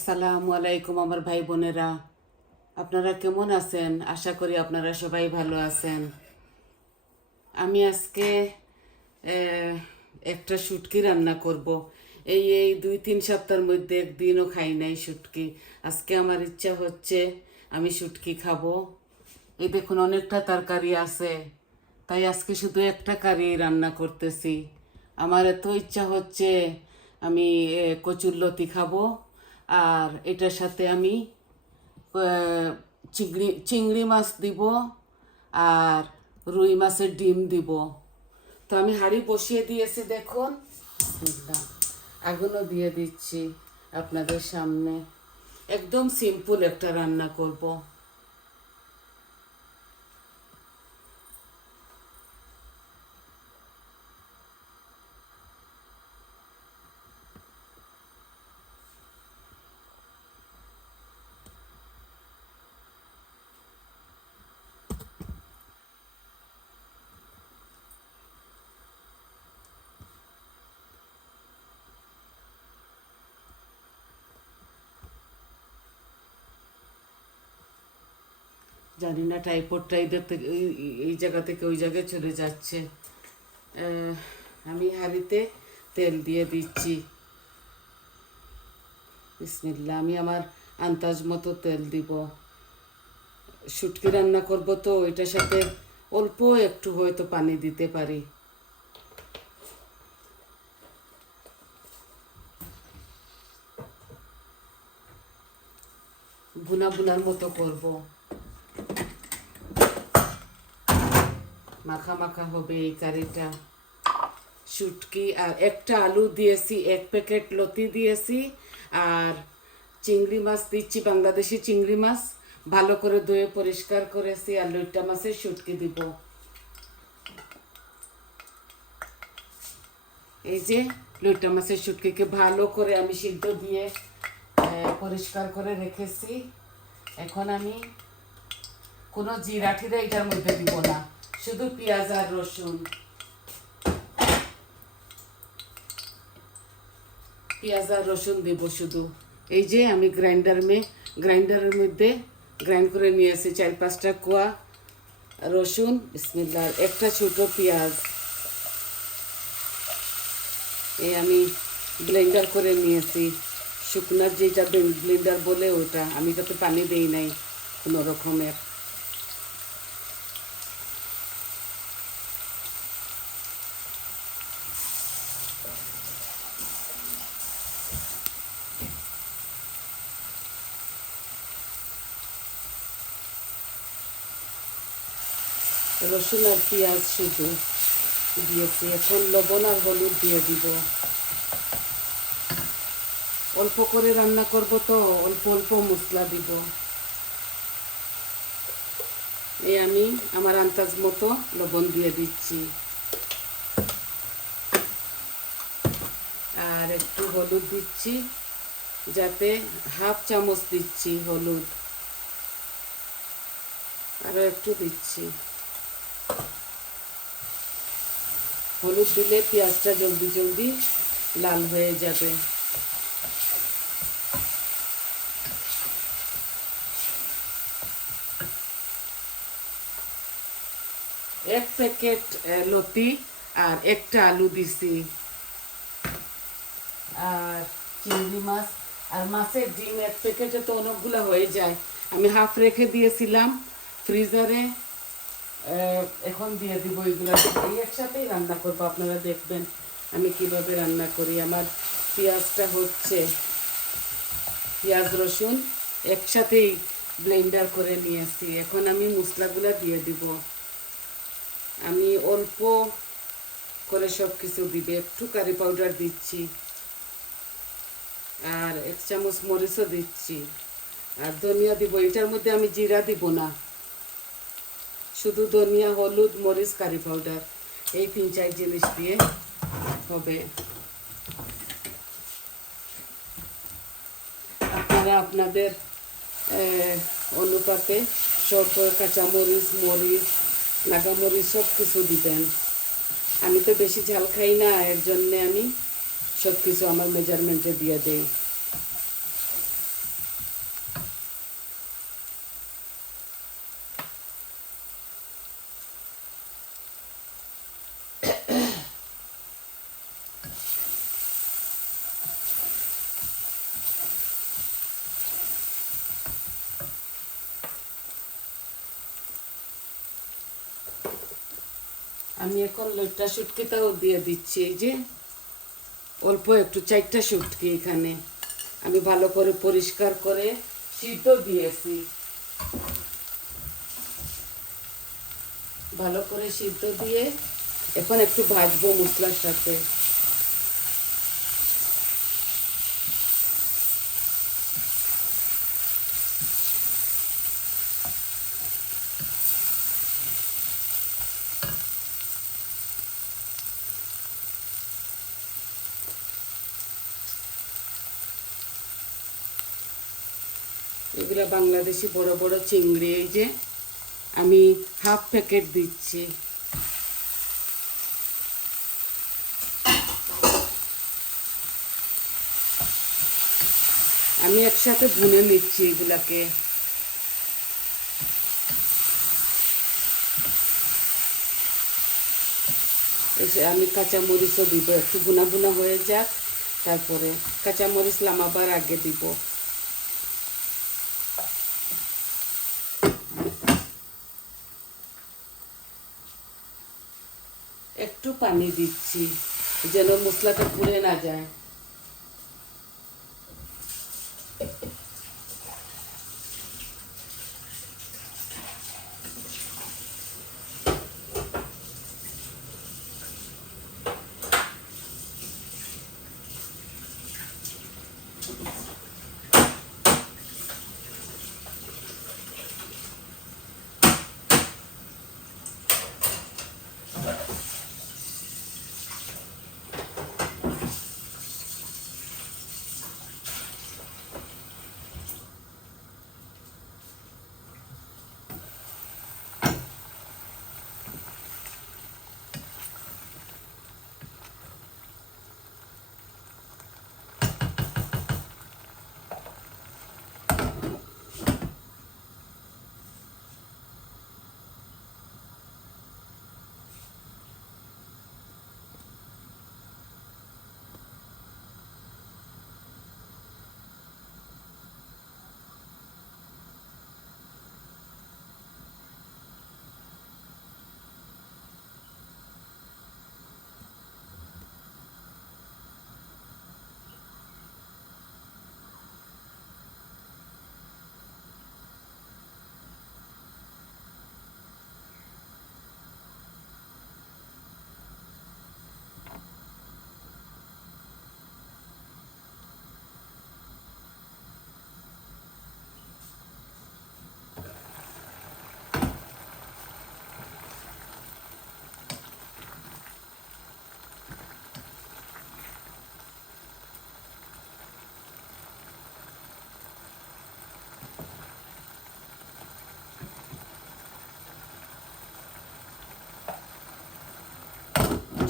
আসসালামু আলাইকুম আমার ভাই বোনেরা, আপনারা কেমন আছেন? আশা করি আপনারা সবাই ভালো আছেন। আমি আজকে আহ, একটা শুটকি রান্না করব। এই 2-3 সপ্তাহের মধ্যে একদিনও খাই নাই শুটকি। আজকে আমার ইচ্ছা হচ্ছে আমি শুটকি খাবো। এই দেখুন অনেকটা তরকারি আছে, তাই আজকে শুধু একটা কারি রান্না করতেছি। আমার এত ইচ্ছা হচ্ছে আমি কচুরলতি খাবো, আর এটার সাথে আমি চিংড়ি মাছ দিব, আর রুই মাছের ডিম দিব। তো আমি হাঁড়ি বসিয়ে দিয়েছি, দেখুন। বিসমিল্লাহ। আগুনও দিয়ে দিচ্ছি আপনাদের সামনে। একদম সিম্পল একটা রান্না করব। জানি না টাইপডটা এদের থেকে এই জায়গা থেকে ওই জায়গায় চলে যাচ্ছে। আমি হাঁড়িতে তেল দিয়ে দিচ্ছি। বিসমিল্লাহ। আমি আমার আন্দাজ মতো তেল দিব। শুটকি রান্না করব, তো এটার সাথে অল্প একটু হয়তো পানি দিতে পারি। ভুনা ভুনার মতো করব, মাখা মাখা হবে এই কারিটা। শুটকি আর একটা আলু দিয়েছি, 1 প্যাকেট লতি দিয়েছি, আর চিংড়ি মাছ দিচ্ছি, বাংলাদেশি চিংড়ি মাছ ভালো করে ধুয়ে পরিষ্কার করেছি, আর লইট্টা মাছের শুটকি দিব। এই যে লইট্টা মাছের শুটকিকে ভালো করে আমি সিদ্ধ দিয়ে পরিষ্কার করে রেখেছি। এখন আমি কোনো জিরা টিরা এটার মধ্যে দিব না, শুধু পেঁয়াজ আর রসুন। পেঁয়াজ আর রসুন দেবো শুধু। এই যে আমি গ্রাইন্ডারের মধ্যে গ্রাইন্ড করে নিয়েছি 4-5টা কোয়া রসুন, বিসমিল্লাহ, একটা ছোটো পেঁয়াজ। এই আমি ব্লেন্ডার করে নিয়েছি, শুকনার যেটা ব্লেন্ডার বলে ওটা। আমি তাতে পানি দেই নাই কোনো রকমের। রসুন আর পেঁয়াজ শুধু দিয়েছি। এখন লবণ আর হলুদ দিয়ে দিব। অল্প করে রান্না করব, তো অল্প অল্প মশলা দিব। এই আমি আমার আন্দাজ মতো লবণ দিয়ে দিচ্ছি, আর একটু হলুদ দিচ্ছি, যাতে 1/2 চামচ দিচ্ছি হলুদ, আরও একটু দিচ্ছি। হলুদ দিলে পেঁয়াজটা জলদি জলদি লাল হয়ে যাবে। 1 প্যাকেট লতি আর একটা আলু দিছি, আর চিংড়ি মাছ আর মাছের ডিম 1 প্যাকেটে তো অনেকগুলো হয়ে যায়। আমি হাফ রেখে দিয়েছিলাম ফ্রিজারে, এখন দিয়ে দিব এগুলো। এই একসাথেই রান্না করবো, আপনারা দেখবেন আমি কিভাবে রান্না করি। আমার পেঁয়াজটা হচ্ছে, পেঁয়াজ রসুন একসাথেই ব্লেন্ডার করে নিয়েছি। এখন আমি মশলাগুলো দিয়ে দিব। আমি অল্প করে সব কিছু দিবে, একটু কারি পাউডার দিচ্ছি, আর 1 চামচ মরিচও দিচ্ছি, আর ধনিয়া দিব। এটার মধ্যে আমি জিরা দিব না, শুধু ধনিয়া, হলুদ, মরিচ, কারি পাউডার, এই 3-4 জিনিস দিয়ে হবে। আপনারা আপনাদের অনুপাতে সব কাঁচামরিচ, মরিচ, নাগামরিচ সব কিছু দিবেন। আমি তো বেশি ঝাল খাই না, এর জন্যে আমি সব কিছু আমার মেজারমেন্টে দিয়ে দিই। আমি এখন লইট্টা শুটকিটাও দিয়ে দিচ্ছি। এই যে অল্প একটু 4টা শুটকি এখানে আমি ভালো করে পরিষ্কার করে সিদ্ধ দিয়েছি। ভালো করে সিদ্ধ দিয়ে এখন একটু ভাজবো মশলার সাথে। এগুলা বাংলাদেশি বড় বড় চিংড়ি। এই যে আমি হাফ প্যাকেট দিচ্ছি। আমি একসাথে ভুনে নিচ্ছি এগুলাকে। আমি কাঁচামরিচও দিব, একটু ভুনা ভুনা হয়ে যাক, তারপরে কাঁচামরিচ লামাবার আগে দিব। একটু পানি দিচ্ছি যেন মশলাটা পুড়ে না যায়।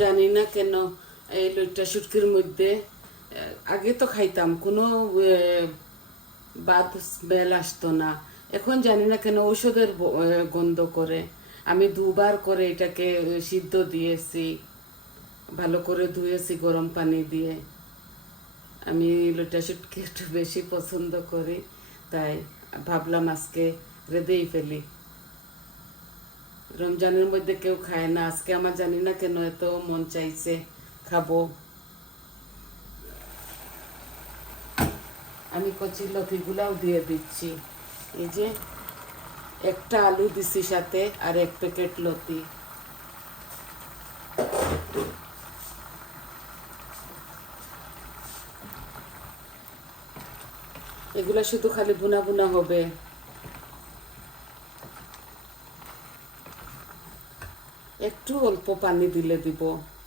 জানি না কেন এই লইট্টা শুটকির মধ্যে আগে তো খাইতাম, কোনো বাদ স্মেল আসতো না। এখন জানি না কেন ঔষধের গন্ধ করে। আমি দুবার করে এটাকে সিদ্ধ দিয়েছি, ভালো করে ধুয়েছি গরম পানি দিয়ে। আমি লইট্টা শুটকি একটু বেশি পছন্দ করি, তাই ভাবলাম আজকে রেঁধেই ফেলি। রমজানের মধ্যে কেউ খায় না, আজকে আমার জানি না কেন এত মন চাইছে খাবো। আমি কচি লতিগুলাও দিয়ে দিচ্ছি। এই যে একটা আলু দিছি সাথে, আর 1 প্যাকেট লতি। এগুলা শুধু খালি ভুনা ভুনা হবে। একটু অল্প পানি দিলে দিব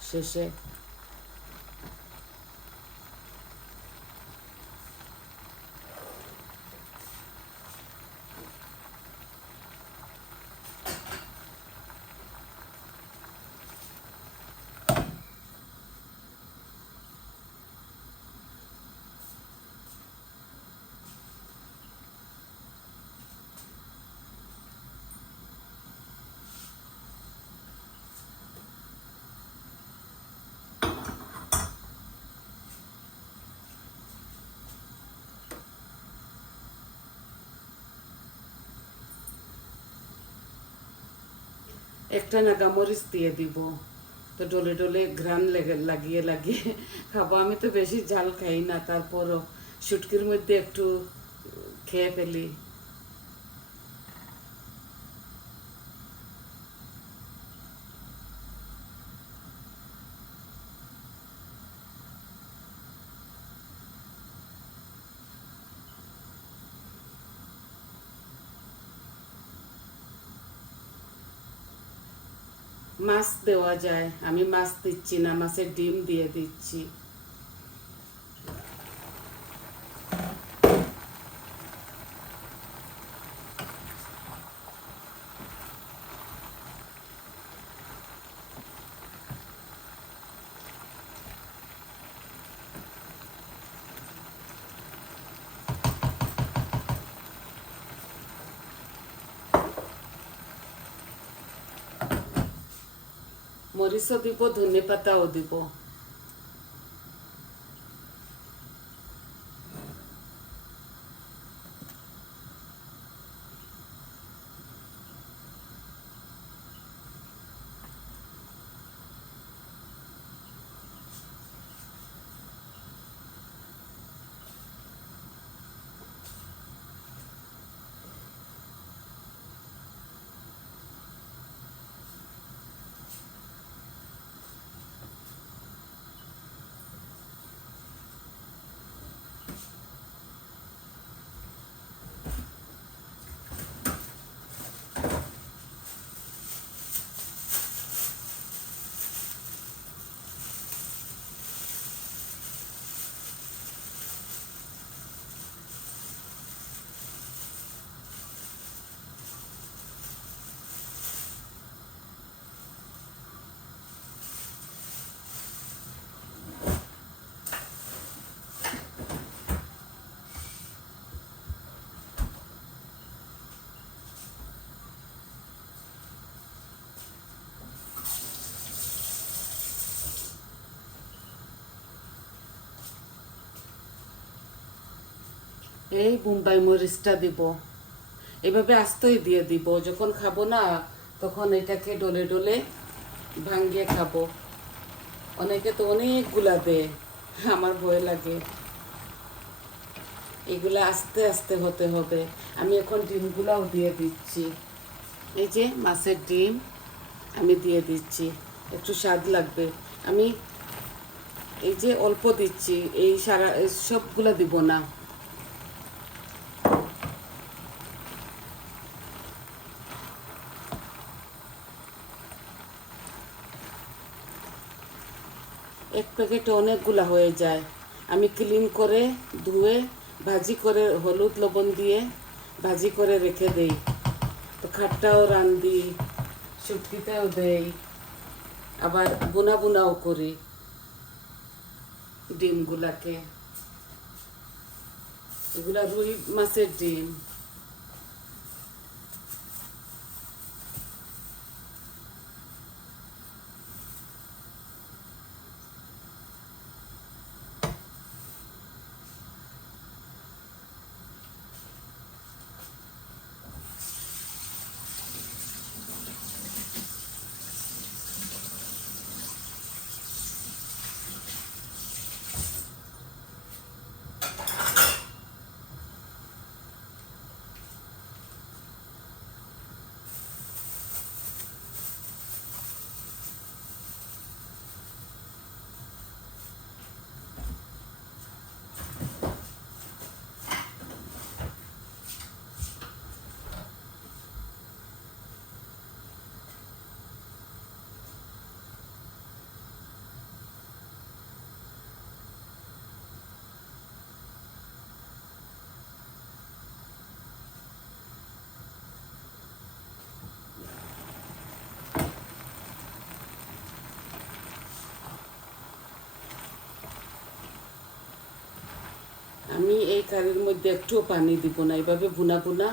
শেষে। একটা নাগামরিচ দিয়ে দিব। তো ডলে ডলে ঘ্রাণ লাগিয়ে লাগিয়ে খাবো। আমি তো বেশি ঝাল খাই না, তারপরও শুটকির মধ্যে একটু খেয়ে ফেলি। মাছ দেওয়া যায়, আমি মাছ দিচ্ছি না, মাছের ডিম দিয়ে দিচ্ছি। মরিচও দিব, ধনে পাতাও দিব। এই বোম্বাই মরিচটা দিব, এভাবে আস্তই দিয়ে দিব। যখন খাবো না তখন এটাকে ডলে ডলে ভাঙ্গিয়ে খাবো। অনেকে তো অনেকগুলা দেয়, আমার ভয় লাগে। এগুলা আস্তে আস্তে হতে হবে। আমি এখন ডিমগুলাও দিয়ে দিচ্ছি। এই যে মাছের ডিম আমি দিয়ে দিচ্ছি, একটু স্বাদ লাগবে। আমি এই যে অল্প দিচ্ছি, এই সবগুলা দিব না। এক প্যাকেটে অনেকগুলা হয়ে যায়। আমি ক্লিন করে ধুয়ে ভাজি করে হলুদ লবণ দিয়ে ভাজি করে রেখে দেই। তো খাটটাও রান্ধি, শুটকিতেও দেই, আবার বুনা বুনাও করি ডিমগুলাকে। এগুলা রুই মাছের ডিম। আমি এই কারির মধ্যে একটুও পানি দিব না, এইভাবে বুনা বুনা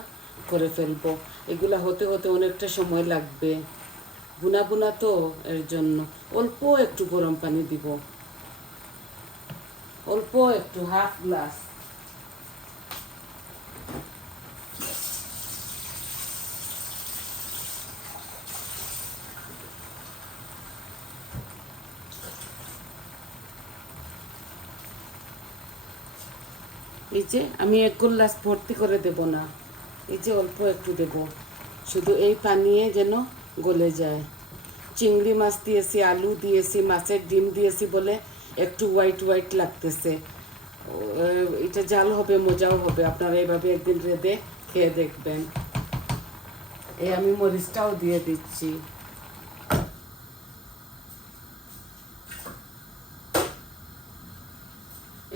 করে ফেলবো। এগুলা হতে হতে অনেকটা সময় লাগবে, বুনা বুনা তো, এর জন্য অল্প একটু গরম পানি দিব, অল্প একটু, হাফ গ্লাস। এই যে আমি এক গ্লাস ভর্তি করে দেব না, এই যে অল্প একটু দেব, শুধু এই পানিয়ে যেন গলে যায়। চিংড়ি মাছ দিয়েছি, আলু দিয়েছি, মাছের ডিম দিয়েছি বলে একটু হোয়াইট হোয়াইট লাগতেছে। এটা জাল হবে, মজাও হবে। আপনারা এইভাবে একদিন রেঁধে খেয়ে দেখবেন। এই আমি মরিচটাও দিয়ে দিচ্ছি।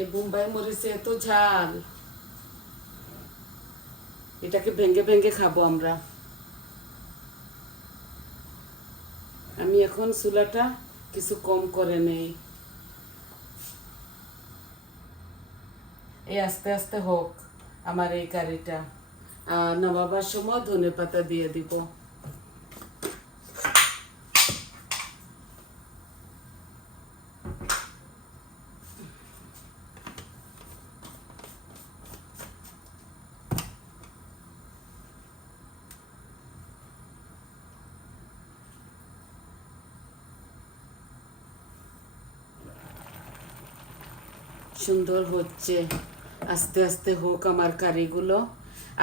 এই বোম্বাই মরিচে এত ঝাল, এটাকে ভেঙে ভেঙে খাবো আমরা। আমি এখন চুলাটা কিছু কম করে নেই। এই আস্তে আস্তে হোক আমার এই কারিটা। নামাবার সময় ধনেপাতা দিয়ে দিব। সুন্দর হচ্ছে, আস্তে আস্তে হোক আমার কারিগুলো।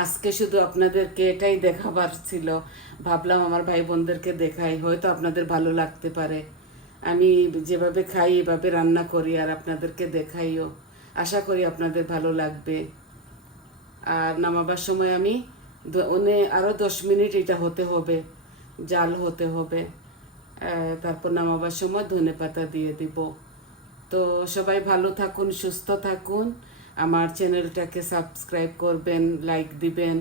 আজকে শুধু আপনাদেরকে এটাই দেখাবার ছিল, ভাবলাম আমার ভাই বোনদেরকে দেখাই, হয়তো আপনাদের ভালো লাগতে পারে। আমি যেভাবে খাই এভাবে রান্না করি আর আপনাদেরকে দেখাইও, আশা করি আপনাদের ভালো লাগবে। আর নামাবার সময় আমি আরও 10 মিনিট এটা হতে হবে, জাল হতে হবে। তারপর নামাবার সময় ধনেপাতা দিয়ে দিব। তো সবাই ভালো থাকুন, সুস্থ থাকুন। আমার চ্যানেলটাকে সাবস্ক্রাইব করবেন, লাইক দিবেন,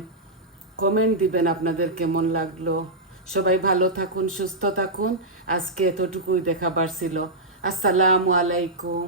কমেন্ট দিবেন আপনাদের কেমন লাগলো। সবাই ভালো থাকুন, সুস্থ থাকুন। আজকে এতটুকুই দেখাবার ছিল। আসসালামু আলাইকুম।